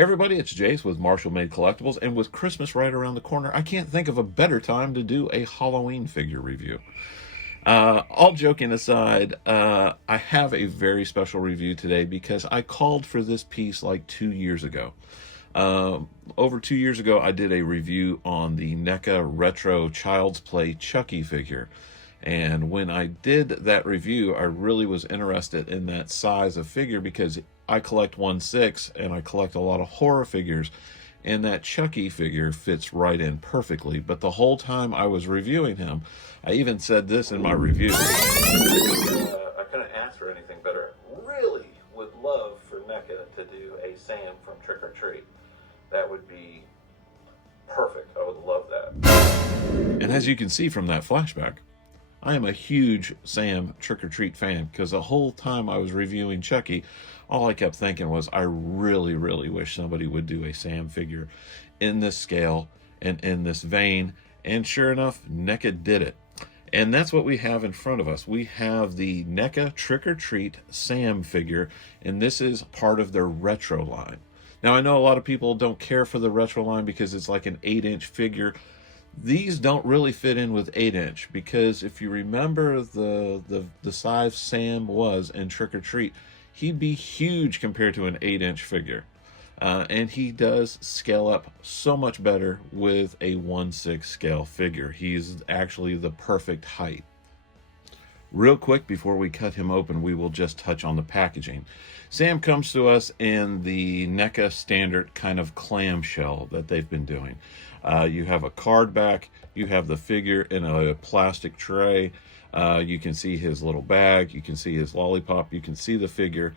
Everybody, it's Jace with Marshall Made Collectibles, and with Christmas right around the corner, I can't think of a better time to do a Halloween figure review. All joking aside, I have a very special review today because I called for this piece like 2 years ago. Over 2 years ago, I did a review on the NECA Retro Child's Play Chucky figure. And when I did that review, I really was interested in that size of figure because I collect 1/6 and I collect a lot of horror figures, and that Chucky figure fits right in perfectly. But the whole time I was reviewing him, I even said this in my review. I couldn't ask for anything better. Really would love for NECA to do a Sam from Trick or Treat. That would be perfect. I would love that. And as you can see from that flashback, I am a huge Sam Trick or Treat fan because the whole time I was reviewing Chucky, all I kept thinking was I really, really wish somebody would do a Sam figure in this scale and in this vein. And sure enough, NECA did it. And that's what we have in front of us. We have the NECA Trick or Treat Sam figure, and this is part of their retro line. Now, I know a lot of people don't care for the retro line because it's like an 8-inch figure. These don't really fit in with 8-inch because if you remember the size Sam was in Trick or Treat, he'd be huge compared to an 8-inch figure. And he does scale up so much better with a 1/6 scale figure. He's actually the perfect height. Real quick, before we cut him open, we will just touch on the packaging. Sam comes to us in the NECA standard kind of clamshell that they've been doing. You have a card back, you have the figure in a plastic tray, you can see his little bag, you can see his lollipop, you can see the figure.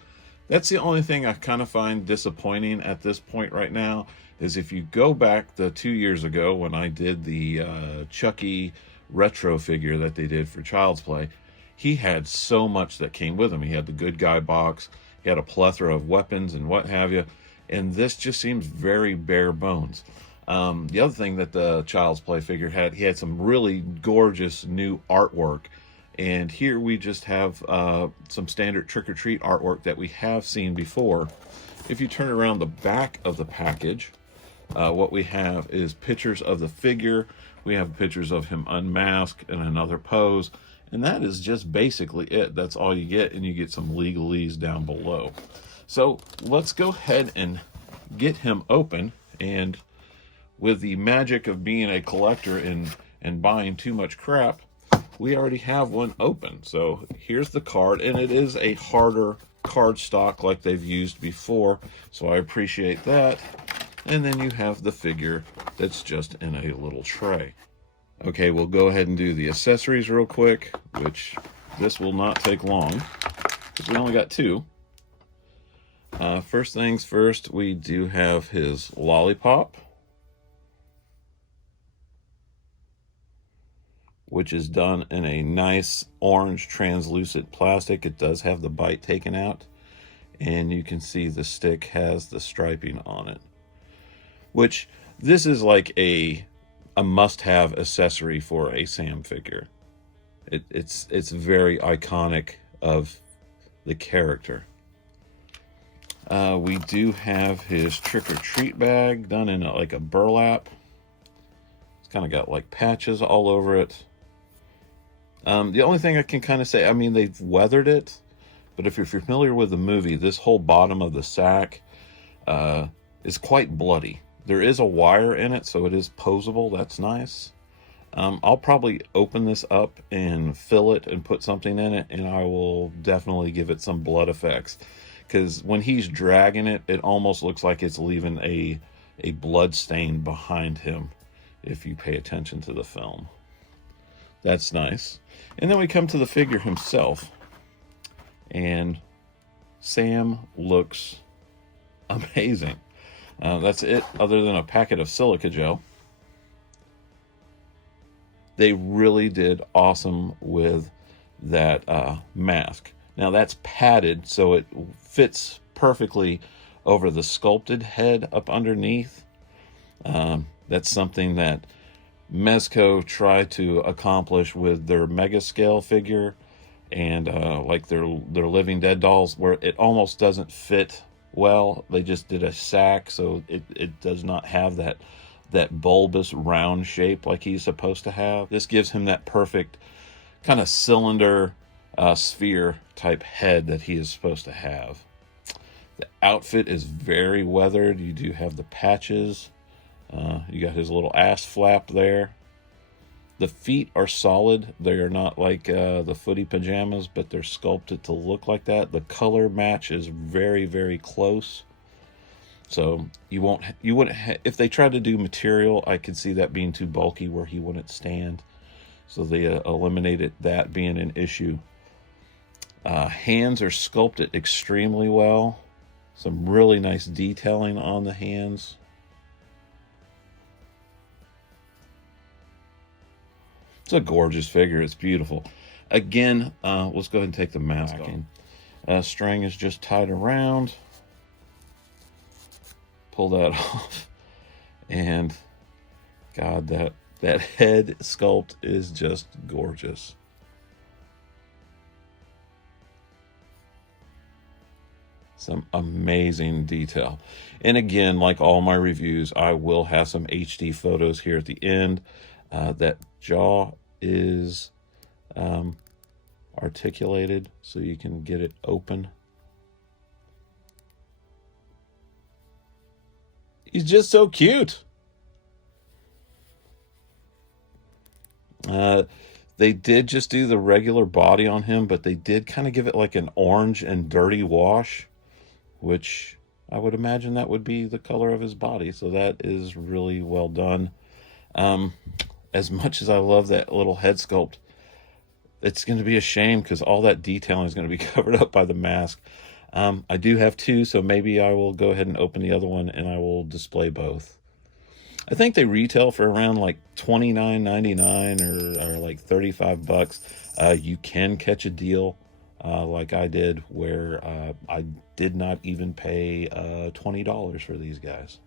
That's the only thing I kind of find disappointing at this point right now, is if you go back the 2 years ago when I did the Chucky retro figure that they did for Child's Play, he had so much that came with him. He had the good guy box, he had a plethora of weapons and what have you, and this just seems very bare bones. The other thing that the Child's Play figure had, he had some really gorgeous new artwork, and here we just have some standard Trick or Treat artwork that we have seen before. If you turn around the back of the package, what we have is pictures of the figure. We have pictures of him unmasked in another pose, and that is just basically it. That's all you get, and you get some legalese down below. So let's go ahead and get him open, and with the magic of being a collector and buying too much crap, we already have one open. So here's the card, and it is a harder card stock like they've used before, so I appreciate that. And then you have the figure that's just in a little tray. Okay, we'll go ahead and do the accessories real quick, which this will not take long because we only got two. First things first, we do have his lollipop, which is done in a nice orange translucent plastic. It does have the bite taken out, and you can see the stick has the striping on it, which this is like a must-have accessory for a Sam figure. It's very iconic of the character. We do have his Trick or Treat bag done in like a burlap. It's kind of got like patches all over it. The only thing I can kind of say, I mean, they've weathered it, but if you're familiar with the movie, this whole bottom of the sack is quite bloody. There is a wire in it, so it is posable. That's nice. I'll probably open this up and fill it and put something in it, and I will definitely give it some blood effects, because when he's dragging it, it almost looks like it's leaving a blood stain behind him if you pay attention to the film. That's nice. And then we come to the figure himself, and Sam looks amazing. That's it, other than a packet of silica gel. They really did awesome with that mask. Now that's padded, so it fits perfectly over the sculpted head up underneath. That's something that Mezco tried to accomplish with their mega scale figure and like their Living Dead dolls, where it almost doesn't fit well. They just did a sack, so it does not have that bulbous round shape like he's supposed to have. This gives him that perfect kind of cylinder sphere type head that he is supposed to have. The outfit is very weathered. You do have the patches. You got his little ass flap there. The feet are solid. They are not like the footy pajamas, but they're sculpted to look like that. The color match is very, very close. So you wouldn't if they tried to do material, I could see that being too bulky where he wouldn't stand. So they eliminated that being an issue. Hands are sculpted extremely well. Some really nice detailing on the hands. It's a gorgeous figure. It's beautiful. Again, let's go ahead and take the mask off. String is just tied around. Pull that off. And God, that head sculpt is just gorgeous. Some amazing detail. And again, like all my reviews, I will have some HD photos here at the end. That jaw is articulated so you can get it open. He's just so cute. They did just do the regular body on him, but they did kind of give it like an orange and dirty wash, which I would imagine that would be the color of his body. So that is really well done. As much as I love that little head sculpt, it's going to be a shame because all that detailing is going to be covered up by the mask. I do have two, so maybe I will go ahead and open the other one and I will display both. I think they retail for around like $29.99 or like $35. You can catch a deal like I did where I did not even pay $20 for these guys.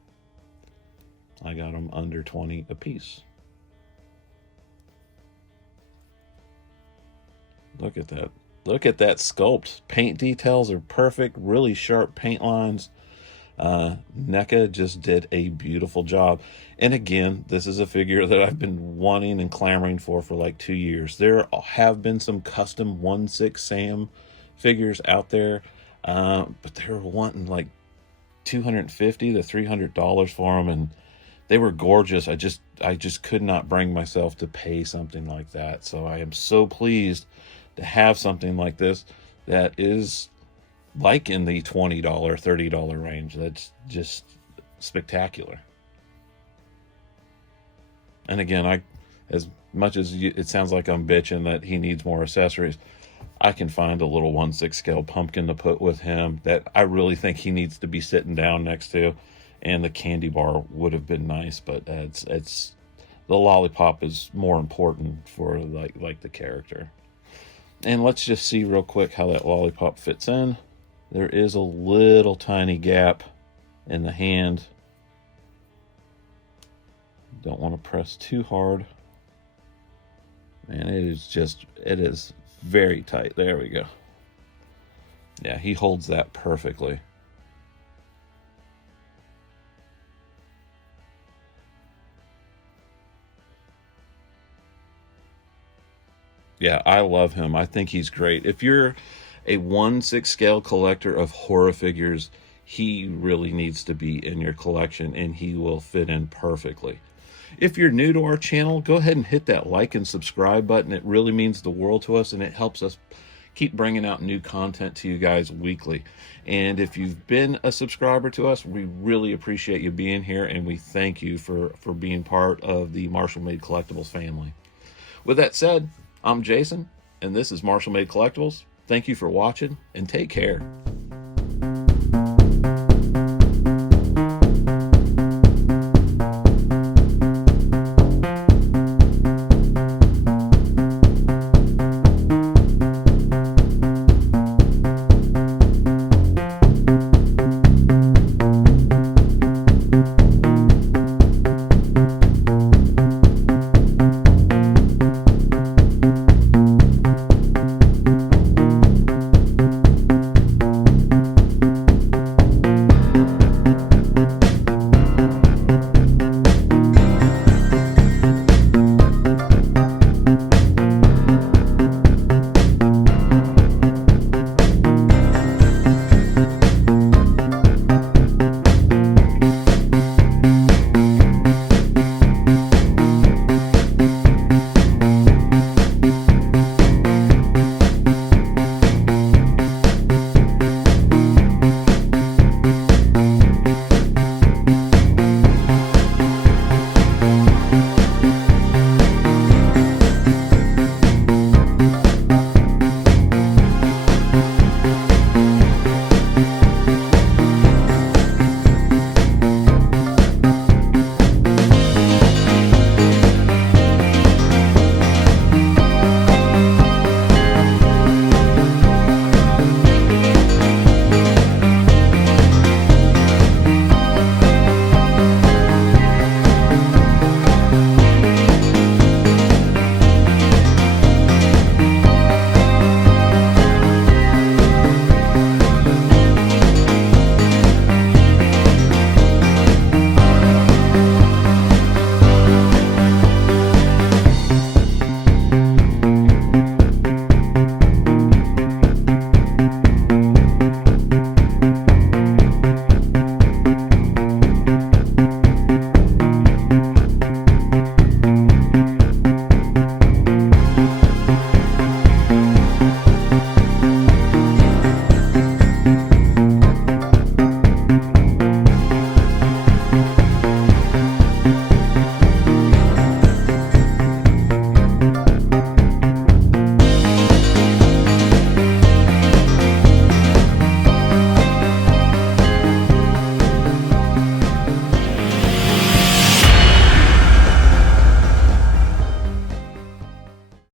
I got them under $20 a piece. Look at that. Look at that sculpt. Paint details are perfect. Really sharp paint lines. NECA just did a beautiful job. And again, this is a figure that I've been wanting and clamoring for like 2 years. There have been some custom 1/6 Sam figures out there, but they're wanting like $250 to $300 for them, and they were gorgeous. I just could not bring myself to pay something like that. So I am so pleased to have something like this that is like in the $20, $30 range. That's just spectacular. And again, as much as it sounds like I'm bitching that he needs more accessories, I can find a little 1/6 scale pumpkin to put with him that I really think he needs to be sitting down next to. And the candy bar would have been nice, but it's the lollipop is more important for like the character. And let's just see real quick how that lollipop fits in. There is a little tiny gap in the hand. Don't want to press too hard. And it is very tight. There we go. Yeah, he holds that perfectly. Yeah, I love him. I think he's great. If you're a 1/6 scale collector of horror figures, he really needs to be in your collection, and he will fit in perfectly. If you're new to our channel, go ahead and hit that like and subscribe button. It really means the world to us, and it helps us keep bringing out new content to you guys weekly. And if you've been a subscriber to us, we really appreciate you being here, and we thank you for being part of the Marshall Made Collectibles family. With that said, I'm Jason, and this is Marshall Made Collectibles. Thank you for watching, and take care.